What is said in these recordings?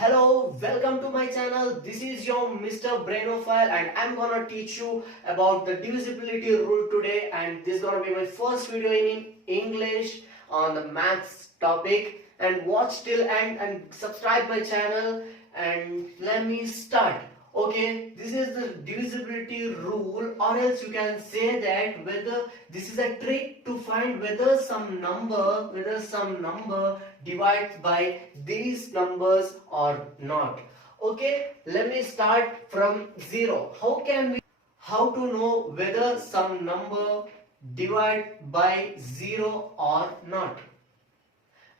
Hello, welcome to my channel. This is your Mr. Brainophile and I'm gonna teach you about the divisibility rule today, and this is gonna be my first video in English on the maths topic. And watch till end and subscribe my channel, and let me start. Okay, this is the divisibility rule, or else you can say that whether this is a trick to find whether some number divides by these numbers or not. Okay, let me start from 0. How to know whether some number divide by 0 or not?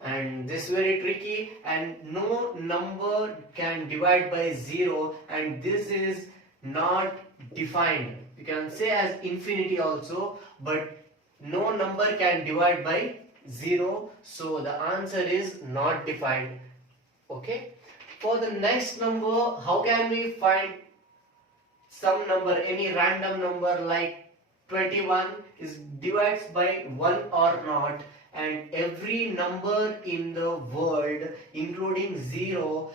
And this is very tricky, and no number can divide by 0, and this is not defined. You can say as infinity also, but no number can divide by 0, so the answer is not defined. Okay, for the next number, how can we find some number, any random number like 21 is divides by 1 or not? And every number in the world including 0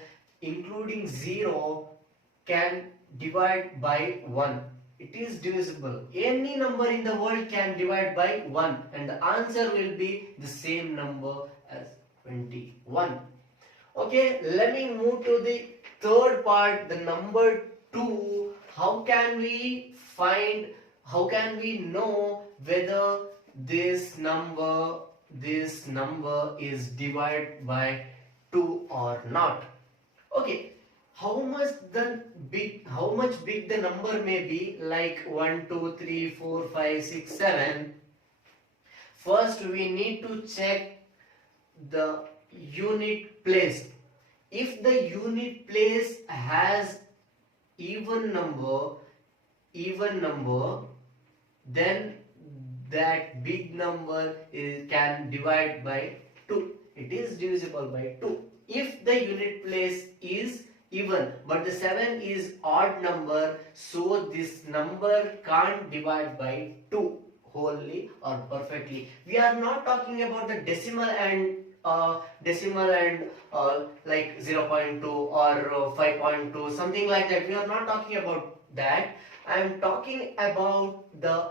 can divide by 1. It is divisible. Any number in the world can divide by 1, and the answer will be the same number as 21. Okay, let me move to the third part, the number 2. How can we know whether this number is divided by 2 or not? Okay, how much big the number may be, like 1 2 3 4 5 6 7. First we need to check the unit place. If the unit place has even number, then that big number can divide by 2. It is divisible by 2. If the unit place is even but the 7 is odd number, so this number can't divide by 2 wholly or perfectly. We are not talking about the decimal and like 0.2 or 5.2, something like that. We are not talking about that. I am talking about the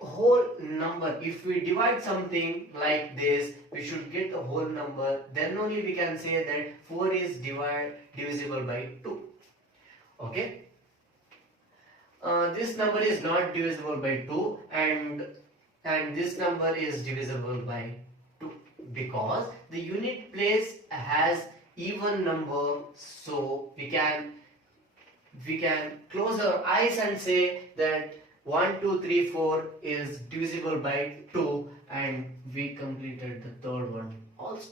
whole number. If we divide something like this, we should get the whole number, then only we can say that 4 is divisible by 2. Okay, this number is not divisible by 2, and this number is divisible by 2 because the unit place has even number. So we can close our eyes and say that 1 2 3 4 is divisible by 2, and we completed the third one also.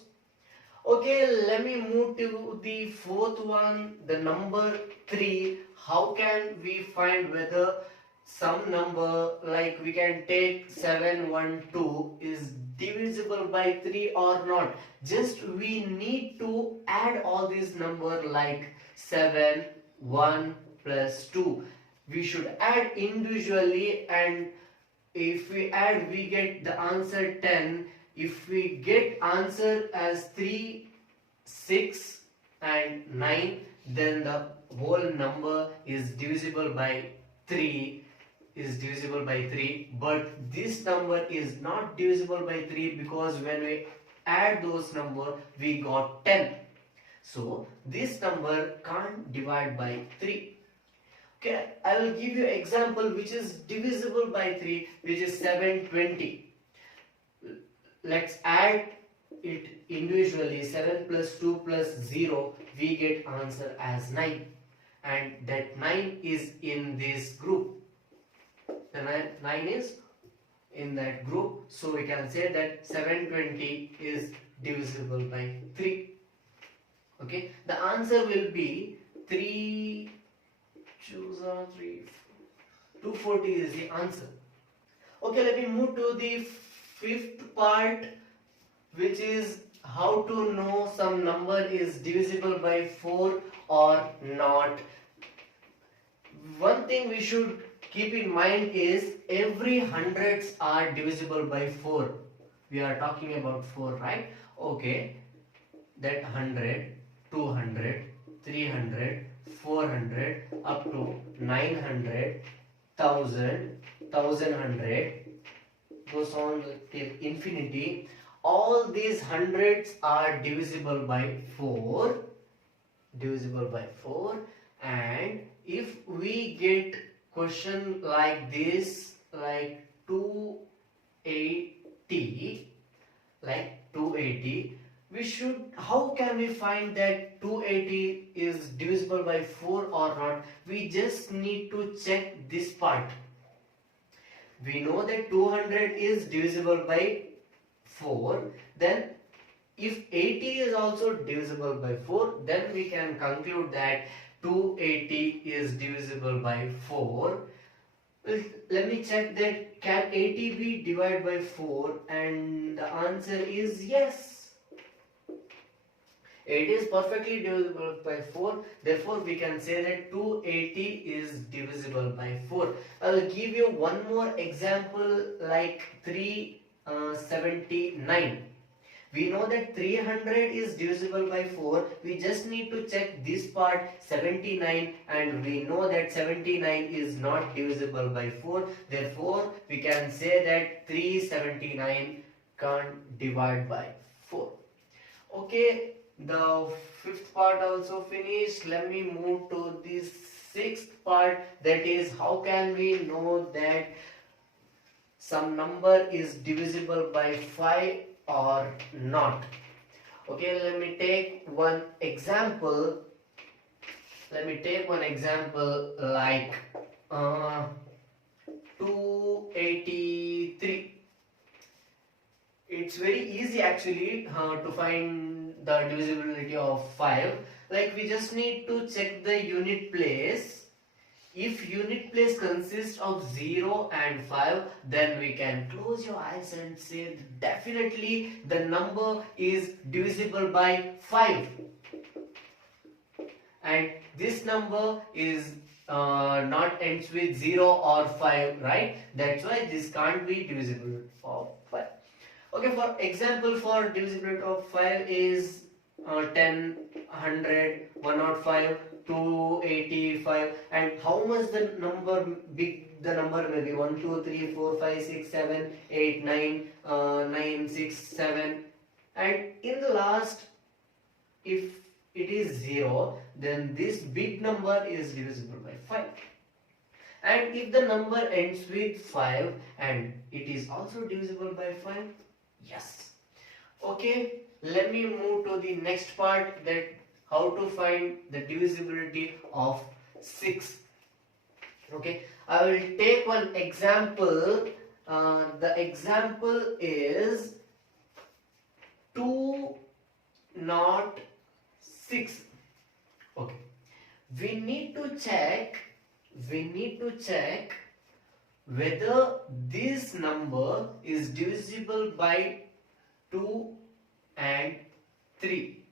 Okay, let me move to the fourth one, the number 3. How can we find whether some number, like we can take 712, is divisible by 3 or not? Just we need to add all these number like 7 1 plus 2. We should add individually, and if we add we get the answer 10. If we get answer as 3 6 and 9, then the whole number is divisible by 3, but this number is not divisible by 3 because when we add those number we got 10. So this number can't divide by 3. Okay, I will give you example which is divisible by 3, which is 720. Let's add it individually. 7 plus 2 plus 0, we get answer as 9, and that 9 is in this group. The 9 is in that group, so we can say that 720 is divisible by 3. Okay, the answer will be 3 choose 3 240 is the answer. Okay, let me move to the fifth part, which is how to know some number is divisible by 4 or not. One thing we should keep in mind is every hundreds are divisible by 4. We are talking about 4, right? Okay, that 100, 200, 300, 400 up to 900, 1000, 1100, goes on till infinity. All these hundreds are divisible by 4, and if we get question like this, like 280, we should, how can we find that 280 is divisible by 4 or not? We just need to check this part. We know that 200 is divisible by 4, then if 80 is also divisible by 4, then we can conclude that 280 is divisible by 4. Let me check that, can 80 be divided by 4? And the answer is yes. It is perfectly divisible by 4. Therefore, we can say that 280 is divisible by 4. I will give you one more example, like 379. We know that 300 is divisible by 4. We just need to check this part 79, and we know that 79 is not divisible by 4. Therefore, we can say that 379 can't divide by 4. Okay, the fifth part also finished. Let me move to the sixth part, that is how can we know that some number is divisible by 5 or not. Okay, let me take one example. Like 283. It's very easy actually to find the divisibility of 5. Like, we just need to check the unit place. If unit place consists of 0 and 5, then we can close your eyes and say definitely the number is divisible by 5. And this number is not ends with 0 or 5, right? That's why this can't be divisible of 5. Okay, for example, for divisibility of 5 is 10, 100, 105, 285, and how much the number big the number may be, 1, 2, 3, 4, 5, 6, 7, 8, 9, 9, 6, 7, and in the last, if it is 0, then this big number is divisible by 5. And if the number ends with 5 and it is also divisible by 5, yes. Okay, let me move to the next part, that how to find the divisibility of 6. Okay, I will take one example. The example is 206. Okay, we need to check whether this number is divisible by 2 and 3.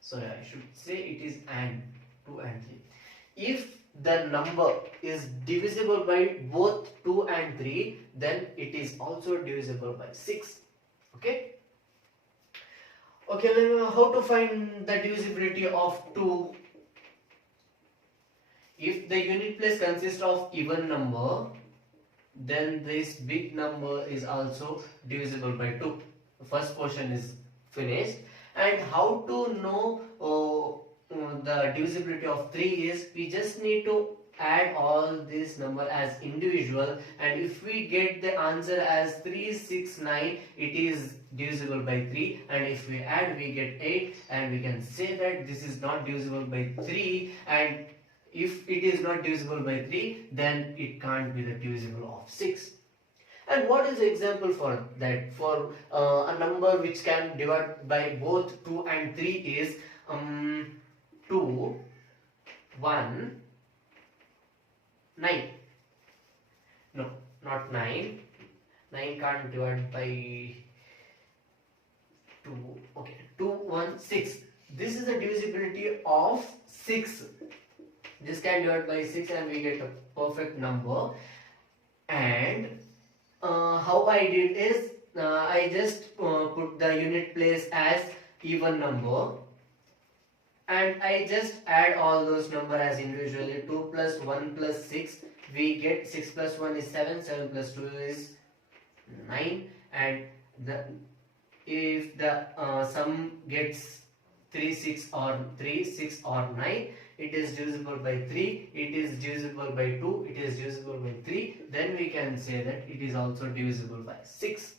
Sorry, I should say it is and 2 and 3. If the number is divisible by both 2 and 3, then it is also divisible by 6. Okay? Okay, how to find the divisibility of 2? If the unit place consists of even number, then this big number is also divisible by 2. The first question is finished. And how to know the divisibility of 3 is, we just need to add all this number as individual, and if we get the answer as 369, it is divisible by 3, and if we add we get 8, and we can say that this is not divisible by 3, and if it is not divisible by 3, then it can't be the divisible of 6. And what is the example for that? For a number which can divide by both 2 and 3 is 2, 1, 9. No, not 9. 9 can't divide by 2. Okay, 2, 1, 6. This is the divisibility of 6. This can divide by 6 and we get a perfect number. And how I did is, I just put the unit place as even number, and I just add all those numbers as individually. 2 plus 1 plus 6, we get 6 plus 1 is 7, 7 plus 2 is 9, and the if the sum gets 3 6 or 3 6 or 9, it is divisible by 3, it is divisible by 2, it is divisible by 3, then we can say that it is also divisible by 6.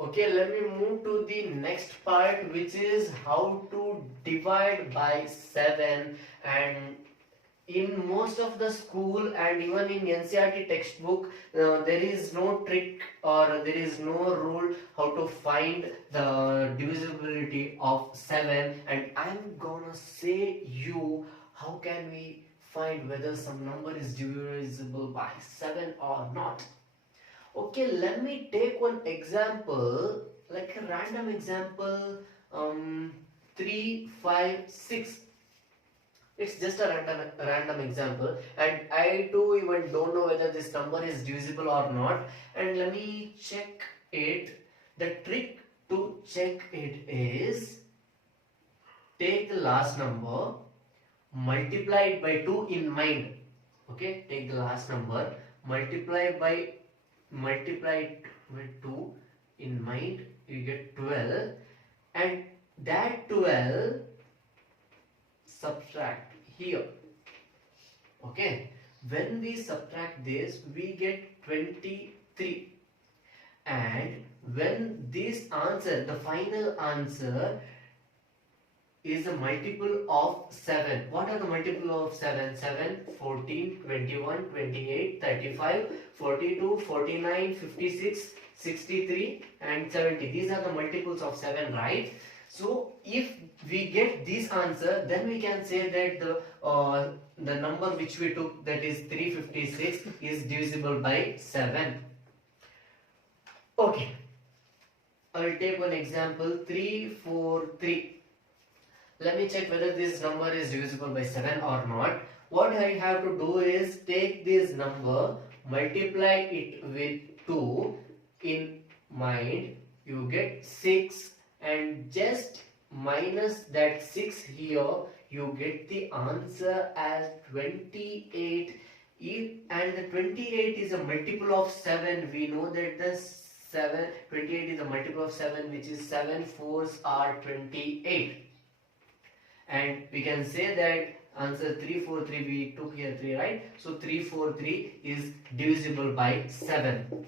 Okay, let me move to the next part, which is how to divide by 7. And in most of the school and even in NCERT textbook, there is no trick or there is no rule how to find the divisibility of 7, and I'm gonna say you how can we find whether some number is divisible by 7 or not. Okay, let me take one example, like a random example. 3 5 6. It's just a random example, and I too even don't know whether this number is divisible or not. And let me check it. The trick to check it is take the last number, multiply it by 2 in mind. Okay, take the last number, multiply it by 2 in mind, you get 12, and that 12 subtract here. Okay, when we subtract this, we get 23, and when this answer, the final answer, is a multiple of 7. What are the multiple of 7? 7, 14, 21, 28, 35, 42, 49, 56, 63 and 70. These are the multiples of 7, right? So if we get this answer, then we can say that the number which we took, that is 356, is divisible by 7. Okay, I will take one example, 343. Let me check whether this number is divisible by 7 or not. What I have to do is take this number, multiply it with 2 in mind, you get 6, and just minus that 6 here, you get the answer as 28. And the 28 is a multiple of 7. We know that the 28 is a multiple of 7, which is 7 4s are 28. And we can say that answer 343, we took here 3, right? So 343 is divisible by 7.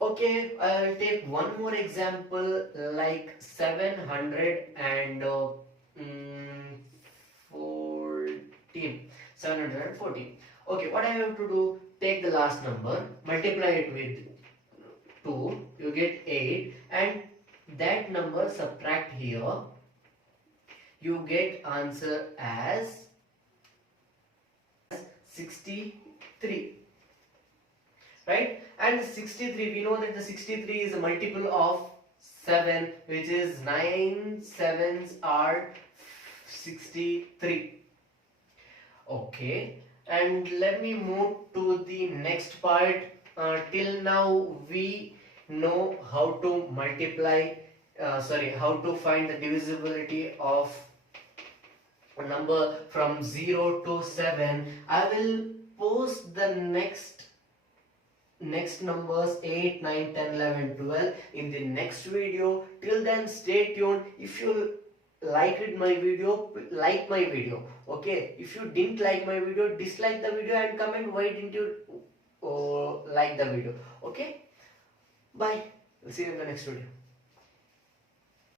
Okay, I'll take one more example, like 714. Okay, what I have to do, take the last number, multiply it with 2, you get 8, and that number subtract here, you get answer as 63, right? And 63, we know that the 63 is a multiple of 7, which is 9 7s are 63. Okay, and let me move to the next part. Till now we know how to multiply, how to find the divisibility of a number from 0 to 7. I will post the next numbers 8 9 10 11 12 in the next video. Till then, stay tuned. If you liked my video, like my video. Okay, if you didn't like my video, dislike the video and comment why didn't you like the video. Okay, bye, we'll see you in the next video.